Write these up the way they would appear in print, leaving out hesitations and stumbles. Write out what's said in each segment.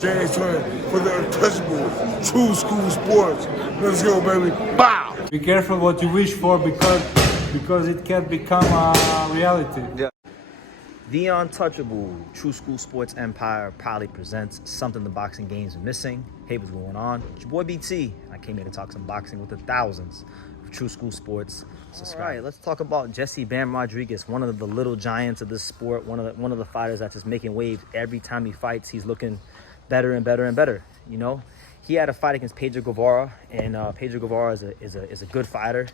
James Turner for the untouchable true school sports. Let's go, baby. Bow! Be careful what you wish for because it can become a reality. Yeah. The untouchable True School Sports Empire proudly presents something the boxing games are missing. Hey, what's going on? It's your boy BT. I came here to talk some boxing with the thousands of True School Sports subscribers. All right, let's talk about Jesse Bam Rodriguez, one of the little giants of this sport, one of the fighters that's just making waves every time he fights. He's looking better and better and better. You know, he had a fight against Pedro Guevara, and Pedro Guevara is a good fighter.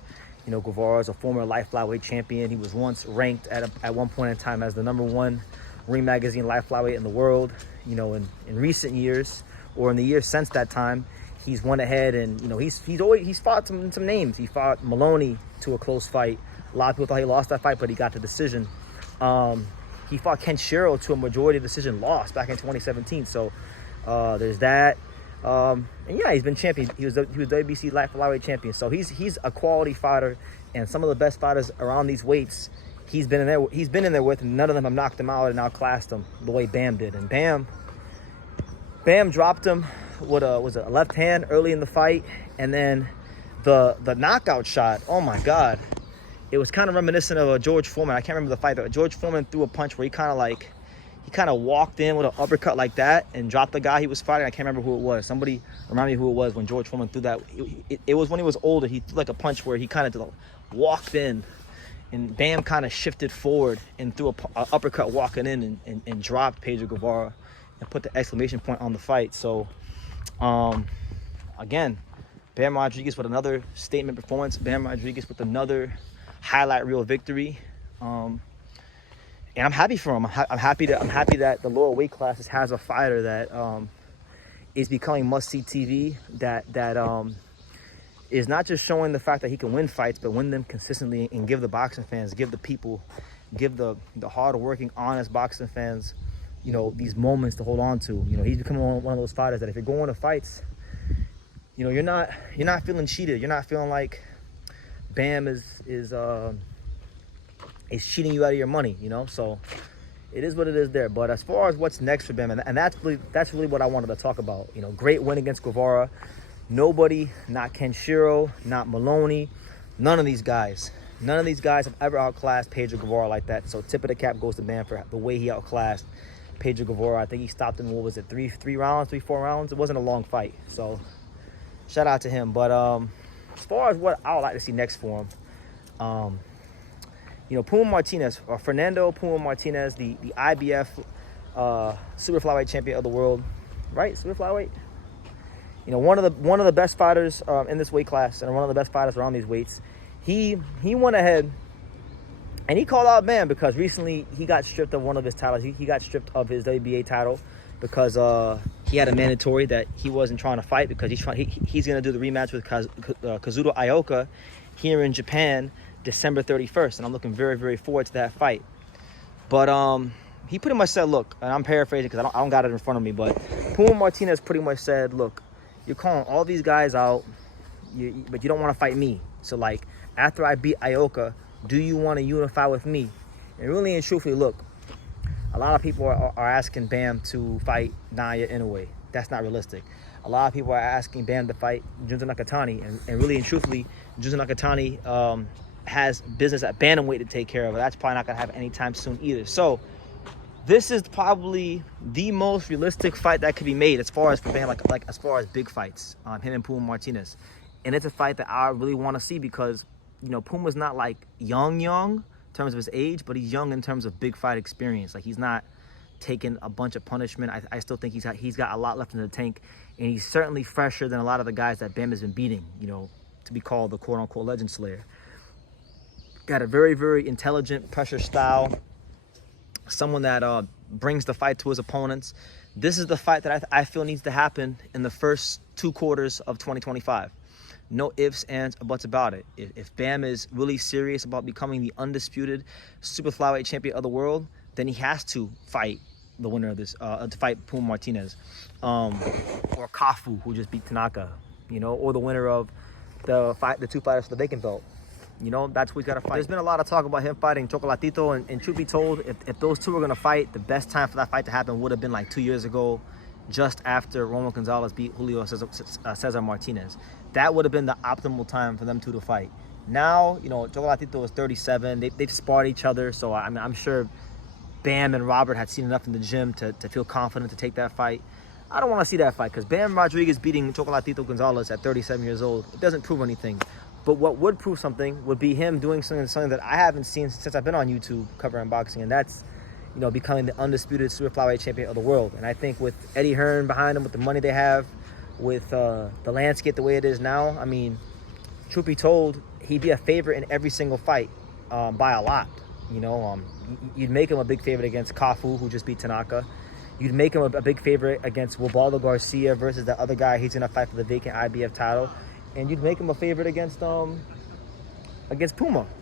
You know, Guevara is a former light flyweight champion. He was once ranked at one point in time as the #1 Ring Magazine light flyweight in the world. You know, in recent years, or in the years since that time, he's went ahead and, you know, he's fought some names. He fought Maloney to a close fight. A lot of people thought he lost that fight, but he got the decision. He fought Kenshiro to a majority decision loss back in 2017. So there's that. And yeah, he's been champion. He was WBC light flyweight champion. So he's a quality fighter, and some of the best fighters around these weights he's been in there with, and none of them have knocked him out and outclassed him the way Bam did. And Bam dropped him with a left hand early in the fight, and then the knockout shot. Oh my God, it was kind of reminiscent of a George Foreman. I can't remember the fight, but George Foreman threw a punch where he kind of walked in with an uppercut like that and dropped the guy he was fighting. I can't remember who it was. Somebody remind me who it was when George Foreman threw that. It was when he was older. He threw like a punch where he kind of walked in, and Bam kind of shifted forward and threw a uppercut walking in and dropped Pedro Guevara and put the exclamation point on the fight. So, again, Bam Rodriguez with another statement performance. Bam Rodriguez with another highlight reel victory. And I'm happy for him. I'm happy that the lower weight classes has a fighter that is becoming must-see TV. That is not just showing the fact that he can win fights, but win them consistently and give the boxing fans, give the people, give the hard-working, honest boxing fans, you know, these moments to hold on to. You know, he's becoming one of those fighters that if you're going to fights, you know, you're not feeling cheated. You're not feeling like Bam is cheating you out of your money, you know. So it is what it is there. But as far as what's next for Bam, and that's really what I wanted to talk about. You know, great win against Guevara. Nobody, not Kenshiro, not Maloney, none of these guys have ever outclassed Pedro Guevara like that. So tip of the cap goes to Bam for the way he outclassed Pedro Guevara. I think he stopped him, what was it, 4 rounds? It wasn't a long fight. So shout out to him. But as far as what I would like to see next for him, you know, Puma Martinez, or Fernando Puma Martinez, the IBF super flyweight champion of the world, right? Super flyweight. You know, one of the best fighters in this weight class, and one of the best fighters around these weights. He went ahead and he called out Bam because recently he got stripped of one of his titles. He got stripped of his WBA title because he had a mandatory that he wasn't trying to fight because he's going to do the rematch with Kazuto Ioka here in Japan December 31st, and I'm looking very, very forward to that fight. But he pretty much said, look, and I'm paraphrasing because I don't got it in front of me, but Puma Martinez pretty much said, look, you're calling all these guys out, but you don't want to fight me. So, like, after I beat Ioka, do you want to unify with me? And really and truthfully, look, a lot of people are asking Bam to fight Naoya Inoue. That's not realistic. A lot of people are asking Bam to fight Junzo Nakatani, and really and truthfully, Junzo Nakatani has business at bantamweight to take care of. That's probably not going to happen anytime soon either. So this is probably the most realistic fight that could be made as far as for Bam, like as far as big fights, him and Puma Martinez. And it's a fight that I really want to see because, you know, Puma's not like young in terms of his age, but he's young in terms of big fight experience. Like, he's not taking a bunch of punishment. I still think he's got a lot left in the tank, and he's certainly fresher than a lot of the guys that Bam has been beating, you know, to be called the quote-unquote legend slayer. Got a very, very intelligent pressure style. Someone that brings the fight to his opponents. This is the fight that I feel needs to happen in the first 2 quarters of 2025. No ifs, ands, or buts about it. If Bam is really serious about becoming the undisputed super flyweight champion of the world, then he has to fight the winner of this, to fight Puma Martinez, or Kafu, who just beat Tanaka, you know, or the winner of the 2 fighters for the vacant belt. You know, that's who he's got to fight. There's been a lot of talk about him fighting Chocolatito, and truth be told, if those two were going to fight, the best time for that fight to happen would have been like 2 years ago just after Roman Gonzalez beat Julio Cesar Martinez. That would have been the optimal time for them two to fight. Now, you know, Chocolatito is 37. They've sparred each other, so I'm sure Bam and Robert had seen enough in the gym to feel confident to take that fight. I don't want to see that fight because Bam Rodriguez beating Chocolatito Gonzalez at 37 years old, it doesn't prove anything. But what would prove something would be him doing something that I haven't seen since I've been on YouTube covering boxing, and that's, you know, becoming the undisputed super flyweight champion of the world. And I think with Eddie Hearn behind him, with the money they have, with the landscape the way it is now, I mean, truth be told, he'd be a favorite in every single fight by a lot. You know, you'd make him a big favorite against Kafu, who just beat Tanaka. You'd make him a big favorite against Wilbaldo Garcia versus the other guy he's going to fight for the vacant IBF title. And you'd make him a favorite against Puma,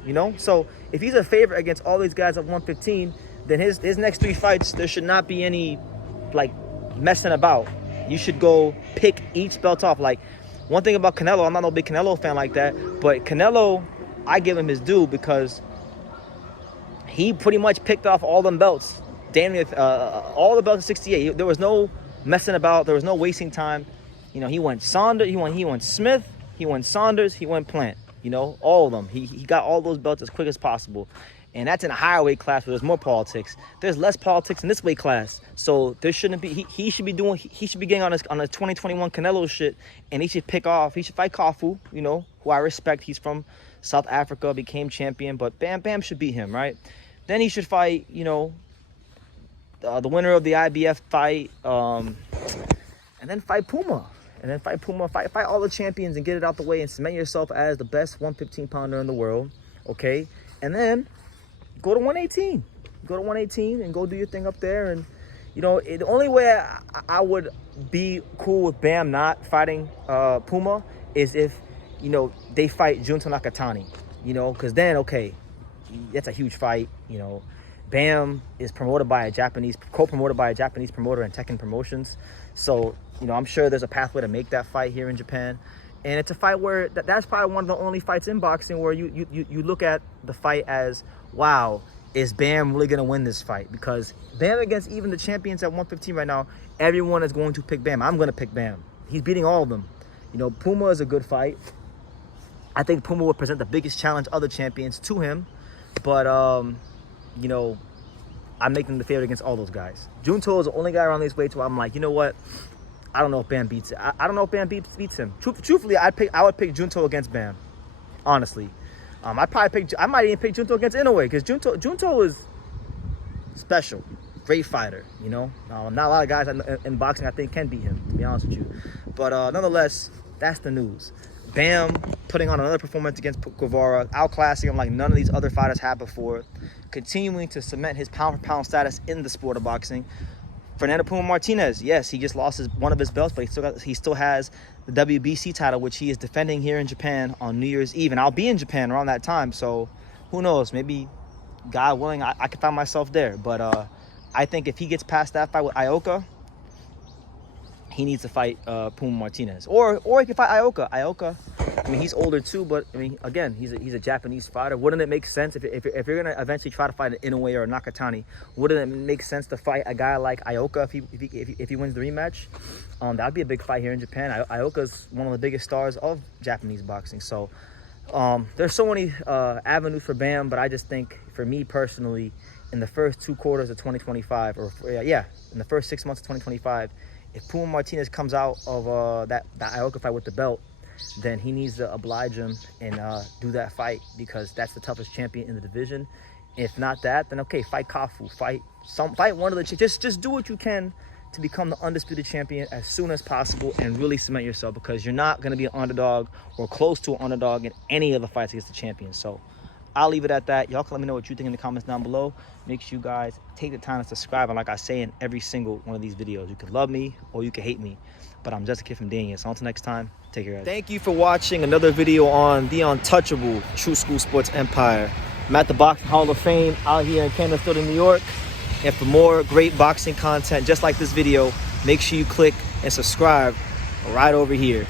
you know? So if he's a favorite against all these guys at 115, then his next 3 fights, there should not be any, like, messing about. You should go pick each belt off. Like, one thing about Canelo, I'm not no big Canelo fan like that, but Canelo, I give him his due because he pretty much picked off all them belts. Damn near all the belts at 68. There was no messing about. There was no wasting time. You know, he went Saunders, he went Smith, he went Saunders, he went Plant. You know, all of them. He got all those belts as quick as possible. And that's in a higher weight class where there's more politics. There's less politics in this weight class. So there shouldn't be, he should be getting on his 2021 Canelo shit, and he should fight Kafu, you know, who I respect. He's from South Africa, became champion, but Bam should beat him, right? Then he should fight, you know, the winner of the IBF fight, and then fight Puma. And then fight all the champions and get it out the way and cement yourself as the best 115-pounder in the world, okay? And then go to 118. Go to 118 and go do your thing up there. And, you know, the only way I would be cool with Bam not fighting Puma is if, you know, they fight Junto Nakatani, you know, because then, okay, that's a huge fight, you know. Bam is co-promoted by a Japanese promoter and Tekken Promotions. So, you know, I'm sure there's a pathway to make that fight here in Japan. And it's a fight where that's probably one of the only fights in boxing where you look at the fight as, wow, is Bam really going to win this fight? Because Bam against even the champions at 115 right now, everyone is going to pick Bam. I'm going to pick Bam. He's beating all of them. You know, Puma is a good fight. I think Puma would present the biggest challenge of the champions to him. But, you know, I'm making the favorite against all those guys. Junto is the only guy around these weights where I'm like, you know what? I don't know if Bam beats it. I don't know if Bam beats him. Truthfully, I would pick Junto against Bam. Honestly, I might even pick Junto against Inoue because Junto is special, great fighter. You know, not a lot of guys in boxing I think can beat him. To be honest with you, but nonetheless, that's the news. Bam putting on another performance against Guevara, outclassing him like none of these other fighters had before, continuing to cement his pound-for-pound status in the sport of boxing. Fernando Puma Martinez, yes, he just lost one of his belts, but he still has the WBC title, which he is defending here in Japan on New Year's Eve. And I'll be in Japan around that time, so who knows? Maybe, God willing, I could find myself there. But I think if he gets past that fight with Ioka, he needs to fight Puma Martinez. Or he can fight Ioka. Ioka, I mean, he's older too, but I mean, again, he's a Japanese fighter. Wouldn't it make sense if you're gonna eventually try to fight an Inoue or a Nakatani? Wouldn't it make sense to fight a guy like Ioka if he wins the rematch? That'd be a big fight here in Japan. Ioka's one of the biggest stars of Japanese boxing. So there's so many avenues for Bam, but I just think, for me personally, in the first 2 quarters of 2025, in the first 6 months of 2025, if Puma Martinez comes out of that Ioka fight with the belt, then he needs to oblige him and do that fight, because that's the toughest champion in the division. If not that, then okay, fight Kafu, fight one of the just do what you can to become the undisputed champion as soon as possible and really cement yourself, because you're not going to be an underdog or close to an underdog in any of the fights against the champion. So I'll leave it at that. Y'all can let me know what you think in the comments down below. Make sure you guys take the time to subscribe. And like I say in every single one of these videos, you can love me or you can hate me, but I'm just a kid from Dania. So until next time, take care, guys. Thank you for watching another video on the untouchable True School Sports Empire. I'm at the Boxing Hall of Fame out here in Canterbury, New York. And for more great boxing content just like this video, make sure you click and subscribe right over here.